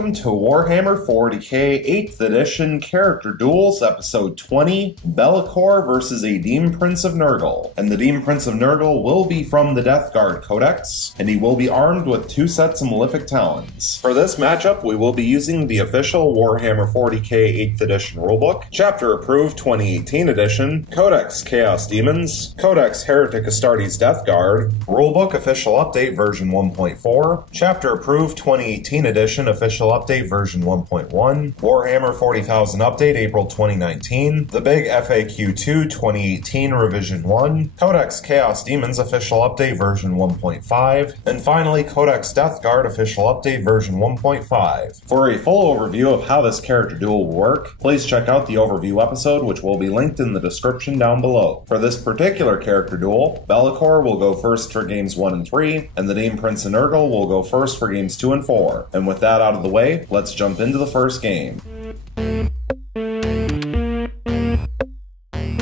welcome to Warhammer 40k 8th edition Character Duels, episode 20, Be'lakor versus a Demon Prince of Nurgle. And the Demon Prince of Nurgle will be from the Death Guard Codex, and he will be armed with 2 sets of malefic talons. For this matchup, we will be using the official Warhammer 40k 8th edition rulebook, Chapter Approved 2018 edition, Codex Chaos Demons, Codex Heretic Astartes Death Guard, Rulebook Official Update version 1.4, Chapter Approved 2018 edition Official Update version 1.1, Warhammer 40,000 Update April 2019, The Big FAQ 2 2018 Revision 1, Codex Chaos Demons Official Update version 1.5, and finally Codex Death Guard Official Update version 1.5. For a full overview of how this character duel will work, please check out the overview episode, which will be linked in the description down below. For this particular character duel, Be'lakor will go first for games 1 and 3, and the Demon Prince of Nurgle will go first for games 2 and 4. And with that out of the way, let's jump into the first game.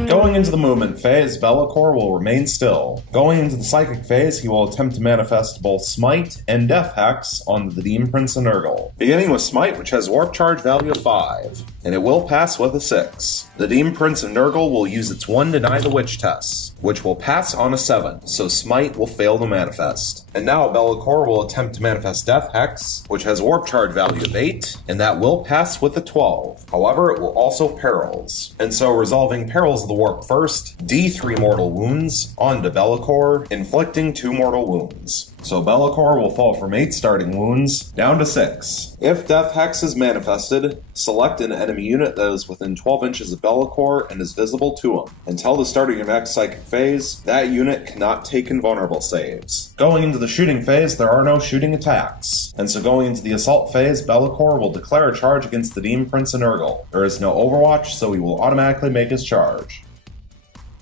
Going into the movement phase, Be'lakor will remain still. Going into the psychic phase, he will attempt to manifest both Smite and Death Hex on the Demon Prince of Nurgle. Beginning with Smite, which has warp charge value of 5, and it will pass with a 6. The Demon Prince of Nurgle will use its 1 Deny the Witch test, which will pass on a 7, so Smite will fail to manifest. And now Be'lakor will attempt to manifest Death Hex, which has warp charge value of 8, and that will pass with a 12. However, it will also perils. And so resolving perils of the warp first, D3 mortal wounds onto Be'lakor, inflicting 2 mortal wounds. So Be'lakor will fall from 8 starting wounds down to 6. If Death Hex is manifested, select an enemy unit that is within 12 inches of Be'lakor and is visible to him. Until the start of your next psychic phase, that unit cannot take invulnerable saves. Going into the shooting phase, there are no shooting attacks. And so going into the assault phase, Be'lakor will declare a charge against the Demon Prince of Nurgle. There is no overwatch, so he will automatically make his charge.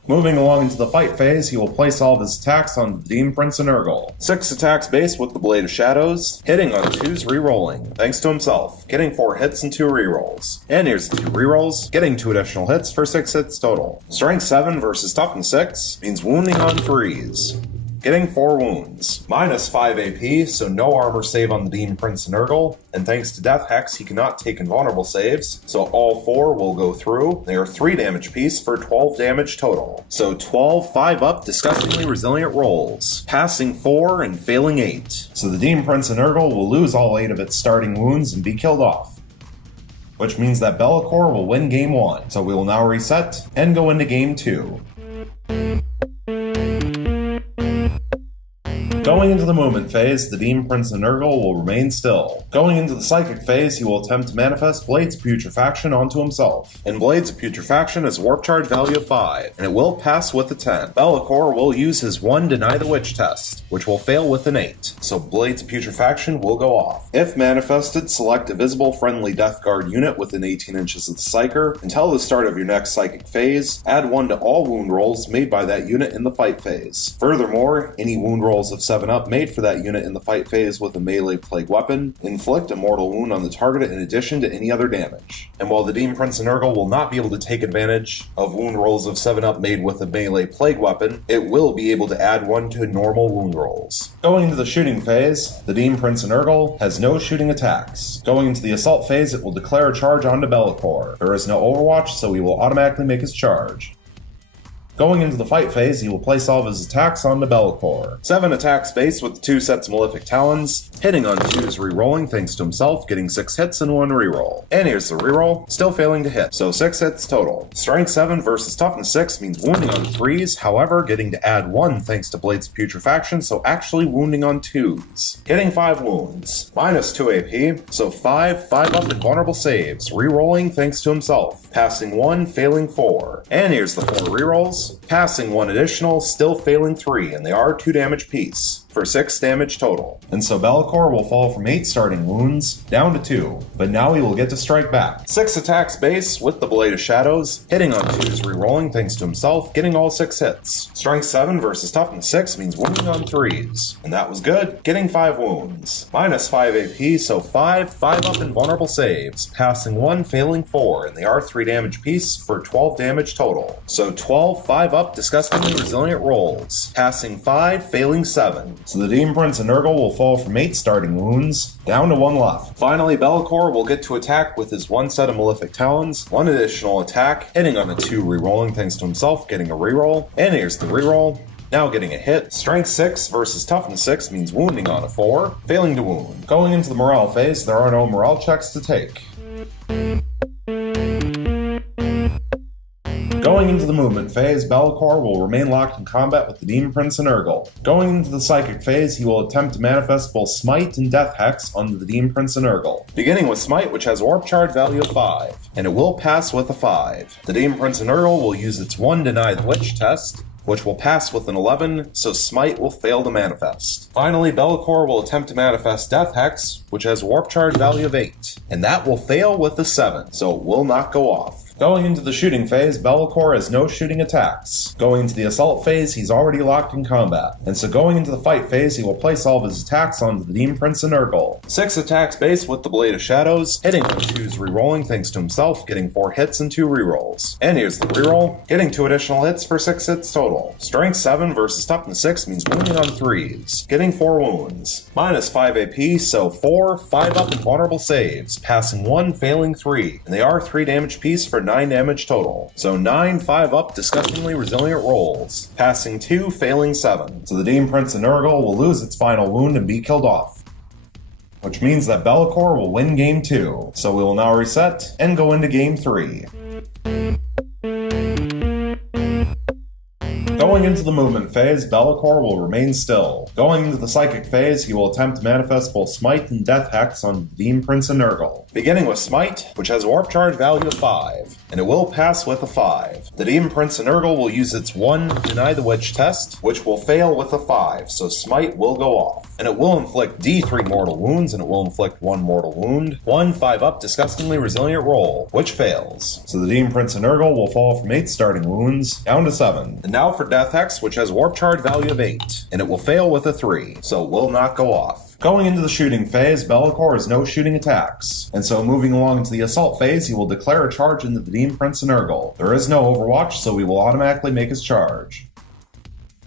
Moving along into the fight phase, he will place all of his attacks on the Demon Prince of Nurgle. 6 attacks base with the Blade of Shadows, hitting on 2s re-rolling, thanks to himself, getting 4 hits and 2 re-rolls. And here's the 2 re-rolls, getting 2 additional hits for 6 hits total. Strength 7 versus Toughness 6 means wounding on 3s. Getting 4 wounds, minus 5 AP, so no armor save on the Demon Prince of Nurgle, and thanks to Death Hex he cannot take invulnerable saves, so all 4 will go through. They are 3 damage piece for 12 damage total. So 12 5-up disgustingly resilient rolls, passing 4 and failing 8. So the Demon Prince of Nurgle will lose all 8 of its starting wounds and be killed off, which means that Be'lakor will win game 1. So we will now reset and go into game 2. Going into the movement phase, the Demon Prince of Nurgle will remain still. Going into the psychic phase, he will attempt to manifest Blades of Putrefaction onto himself. And Blades of Putrefaction has a warp charge value of 5, and it will pass with a 10. Be'lakor will use his 1 Deny the Witch test, which will fail with an 8, so Blades of Putrefaction will go off. If manifested, select a visible friendly Death Guard unit within 18 inches of the Psyker. Until the start of your next psychic phase, add 1 to all wound rolls made by that unit in the fight phase. Furthermore, any wound rolls of 7 up made for that unit in the fight phase with a melee plague weapon, inflict a mortal wound on the target in addition to any other damage. And while the Demon Prince of Nurgle will not be able to take advantage of wound rolls of 7 up made with a melee plague weapon, it will be able to add 1 to normal wound rolls. Going into the shooting phase, the Demon Prince of Nurgle has no shooting attacks. Going into the assault phase, it will declare a charge onto Be'lakor. There is no overwatch, so he will automatically make his charge. Going into the fight phase, he will place all of his attacks onto Be'lakor. 7 attacks base with 2 sets of malefic talons, hitting on 2s re-rolling thanks to himself, getting 6 hits and 1 re-roll. And here's the re-roll, still failing to hit, so 6 hits total. Strength 7 versus Toughness 6 means wounding on 3s, however, getting to add 1 thanks to Blades of Putrefaction, so actually wounding on 2s. Getting 5 wounds, minus 2 AP, so 5 5-up invulnerable saves, re-rolling thanks to himself, passing 1, failing 4. And here's the 4 re-rolls, passing 1 additional, still failing 3, and they are 2 damage piece, for 6 damage total. And so Be'lakor will fall from 8 starting wounds down to 2, but now he will get to strike back. 6 attacks base with the Blade of Shadows, hitting on 2s re-rolling thanks to himself, getting all 6 hits. Strength 7 versus Toughness 6 means wounding on 3s, and that was good, getting 5 wounds. Minus 5 AP, so 5 5-up invulnerable saves, passing 1, failing 4, and they are 3 damage piece for 12 damage total. So 12 5-up disgustingly resilient rolls, passing 5, failing 7. So the Demon Prince and Nurgle will fall from 8 starting wounds, down to 1 left. Finally, Be'lakor will get to attack with his 1 set of Malefic Talons, 1 additional attack, hitting on a 2 rerolling thanks to himself, getting a reroll, and here's the reroll. Now getting a hit. Strength 6 versus Toughness 6 means wounding on a 4, failing to wound. Going into the morale phase, there are no morale checks to take. Going into the movement phase, Be'lakor will remain locked in combat with the Demon Prince and Nurgle. Going into the psychic phase, he will attempt to manifest both Smite and Death Hex onto the Demon Prince and Nurgle. Beginning with Smite, which has Warp Charge value of 5, and it will pass with a 5. The Demon Prince and Nurgle will use its 1 Deny the Witch test, which will pass with an 11, so Smite will fail to manifest. Finally, Be'lakor will attempt to manifest Death Hex, which has Warp Charge value of 8, and that will fail with a 7, so it will not go off. Going into the shooting phase, Be'lakor has no shooting attacks. Going into the assault phase, he's already locked in combat. And so going into the fight phase, he will place all of his attacks onto the Demon Prince and Nurgle. 6 attacks base with the Blade of Shadows, hitting on 2s rerolling thanks to himself, getting 4 hits and 2 rerolls. And here's the reroll, getting 2 additional hits for 6 hits total. Strength 7 versus Toughness 6 means wounding on 3s, getting 4 wounds. Minus 5 AP, so 4, 5 up and vulnerable saves, passing 1, failing 3. And they are 3 damage piece for 9 damage total. So 9, 5 up, disgustingly resilient rolls. Passing 2, failing 7. So the Demon Prince and Nurgle will lose its final wound and be killed off. Which means that Be'lakor will win game 2. So we will now reset and go into game 3. Going into the movement phase, Be'lakor will remain still. Going into the psychic phase, he will attempt to manifest both Smite and Death Hex on the Demon Prince and Nurgle. Beginning with Smite, which has Warp Charge value of 5, and it will pass with a 5. The Demon Prince and Nurgle will use its 1 Deny the Witch test, which will fail with a 5, so Smite will go off. And it will inflict D3 mortal wounds, and it will inflict 1 mortal wound. 1 5 up, disgustingly resilient roll, which fails. So the Demon Prince and Nurgle will fall from 8 starting wounds, down to 7. And now for Death Hex, which has Warp Charge value of 8, and it will fail with a 3, so it will not go off. Going into the shooting phase, Be'lakor has no shooting attacks, and so moving along into the assault phase, he will declare a charge into the Demon Prince and Nurgle. There is no Overwatch, so he will automatically make his charge.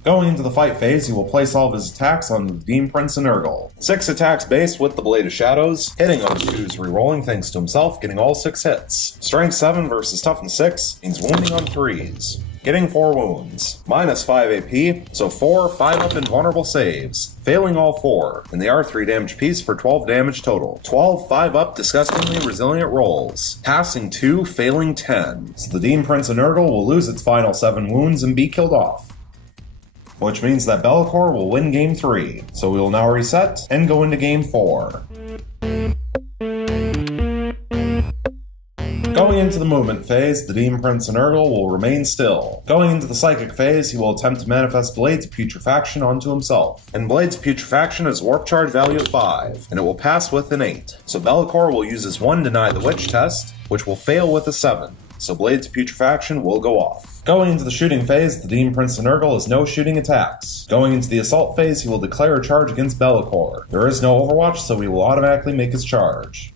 Going into the fight phase, he will place all of his attacks on the Demon Prince and Nurgle. 6 attacks base with the Blade of Shadows, hitting on 2s rerolling thanks to himself, getting all 6 hits. Strength 7 versus Toughness 6 means wounding on 3s. Getting 4 wounds. Minus 5 AP, so 4, 5 up and vulnerable saves. Failing all 4, and they are 3 damage piece for 12 damage total. 12, 5 up, disgustingly resilient rolls. Passing 2, failing 10. So the Demon Prince and Nurgle will lose its final 7 wounds and be killed off. Which means that Be'lakor will win game 3. So we will now reset and go into game 4. Going into the movement phase, the Demon Prince and Nurgle will remain still. Going into the psychic phase, he will attempt to manifest Blades of Putrefaction onto himself. And Blades of Putrefaction has Warp Charge value of 5, and it will pass with an 8. So Be'lakor will use his 1 Deny the Witch test, which will fail with a 7. So Blades of Putrefaction will go off. Going into the shooting phase, the Demon Prince and Nurgle has no shooting attacks. Going into the assault phase, he will declare a charge against Be'lakor. There is no Overwatch, so he will automatically make his charge.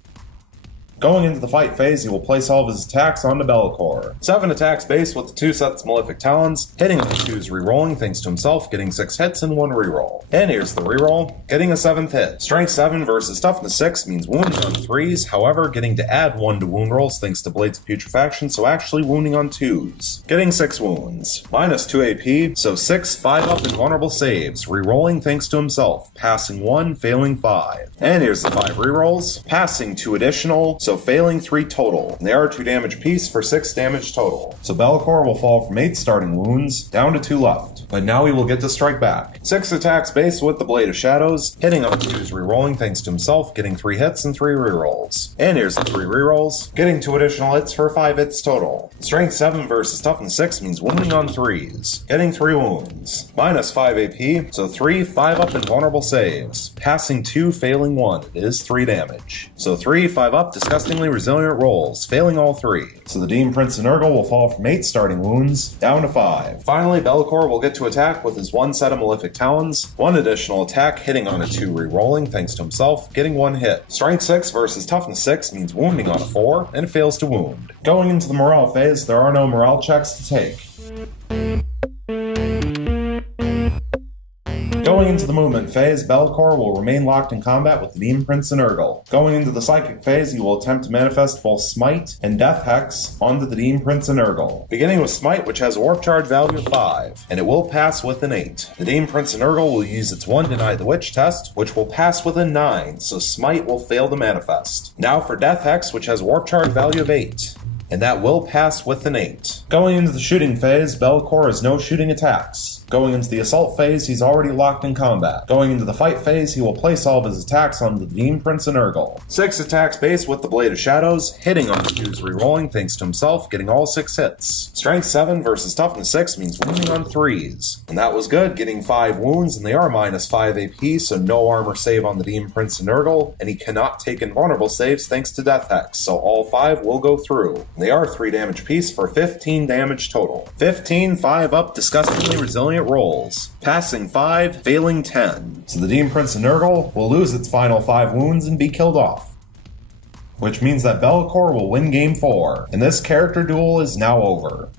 Going into the fight phase, he will place all of his attacks onto Be'lakor. 7 attacks base with the 2 sets of Malefic Talons, hitting on 2s rerolling thanks to himself, getting 6 hits and 1 reroll. And here's the reroll, getting a 7th hit. Strength 7 versus Toughness 6 means wounding on 3s, however, getting to add 1 to wound rolls thanks to Blades of Putrefaction, so actually wounding on 2s. Getting 6 wounds. Minus 2 AP, so 6, 5 up and vulnerable saves, rerolling thanks to himself, passing 1, failing 5. And here's the 5 rerolls, passing 2 additional, so failing 3 total. And they are 2 damage piece for 6 damage total. So Be'lakor will fall from 8 starting wounds, down to 2 left. But now he will get to strike back. 6 attacks base with the Blade of Shadows, hitting on 2s rerolling thanks to himself, getting 3 hits and 3 rerolls. And here's the 3 rerolls, getting 2 additional hits for 5 hits total. Strength 7 versus Toughness 6 means wounding on 3s, getting 3 wounds. Minus 5 AP, so 3, 5 up and vulnerable saves. Passing 2, failing 1. It is 3 damage. So 3, 5 up, disgustingly resilient rolls, failing all 3. So the Demon Prince and Nurgle will fall from 8 starting wounds, down to 5. Finally, Be'lakor will get to attack with his 1 set of Malefic Talons, 1 additional attack, hitting on a 2 rerolling thanks to himself, getting 1 hit. Strength 6 versus Toughness 6 means wounding on a 4, and it fails to wound. Going into the morale phase, there are no morale checks to take. Going Going into the movement phase, Bellicor will remain locked in combat with the Demon Prince and Nurgle. Going into the psychic phase, you will attempt to manifest both Smite and Death Hex onto the Demon Prince and Nurgle. Beginning with Smite, which has a warp charge value of 5, and it will pass with an 8. The Demon Prince and Nurgle will use its 1 Deny the Witch test, which will pass with a 9, so Smite will fail to manifest. Now for Death Hex, which has a warp charge value of 8. And that will pass with an 8. Going into the shooting phase, Bellicor has no shooting attacks. Going into the assault phase, he's already locked in combat. Going into the fight phase, he will place all of his attacks on the Demon Prince and Nurgle. 6 attacks base with the Blade of Shadows, hitting on the 2s rerolling thanks to himself, getting all 6 hits. Strength 7 versus Toughness 6 means wounding on 3s. And that was good, getting 5 wounds, and they are minus 5 AP, so no armor save on the Demon Prince and Nurgle, and he cannot take invulnerable saves thanks to Death Hex, so all 5 will go through. They are 3 damage apiece for 15 damage total. 15 5-up disgustingly resilient rolls. Passing 5, failing 10. So the Demon Prince and Nurgle will lose its final 5 wounds and be killed off. Which means that Bellicor will win game 4, and this character duel is now over.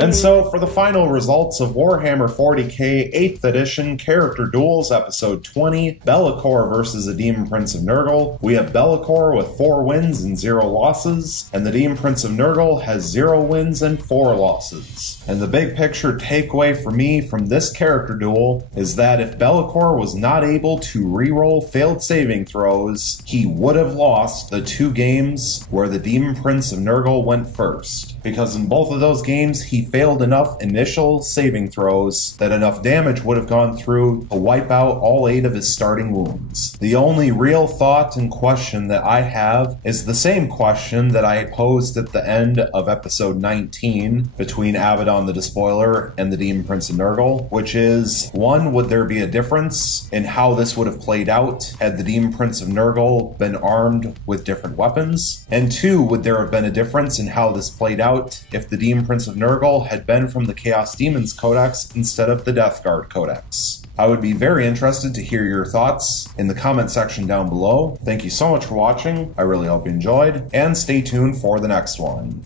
And so, for the final results of Warhammer 40k 8th edition Character Duels episode 20, Bellicor versus the Demon Prince of Nurgle, we have Bellicor with 4 wins and 0 losses, and the Demon Prince of Nurgle has 0 wins and 4 losses. And the big picture takeaway for me from this character duel is that if Bellicor was not able to reroll failed saving throws, he would have lost the 2 games where the Demon Prince of Nurgle went first. Because in both of those games, he failed enough initial saving throws that enough damage would have gone through to wipe out all 8 of his starting wounds. The only real thought and question that I have is the same question that I posed at the end of episode 19 between Abaddon the Despoiler and the Demon Prince of Nurgle, which is, 1, would there be a difference in how this would have played out had the Demon Prince of Nurgle been armed with different weapons? And 2, would there have been a difference in how this played out if the Demon Prince of Nurgle had been from the Chaos Demons Codex instead of the Death Guard Codex? I would be very interested to hear your thoughts in the comment section down below. Thank you so much for watching, I really hope you enjoyed, and stay tuned for the next one.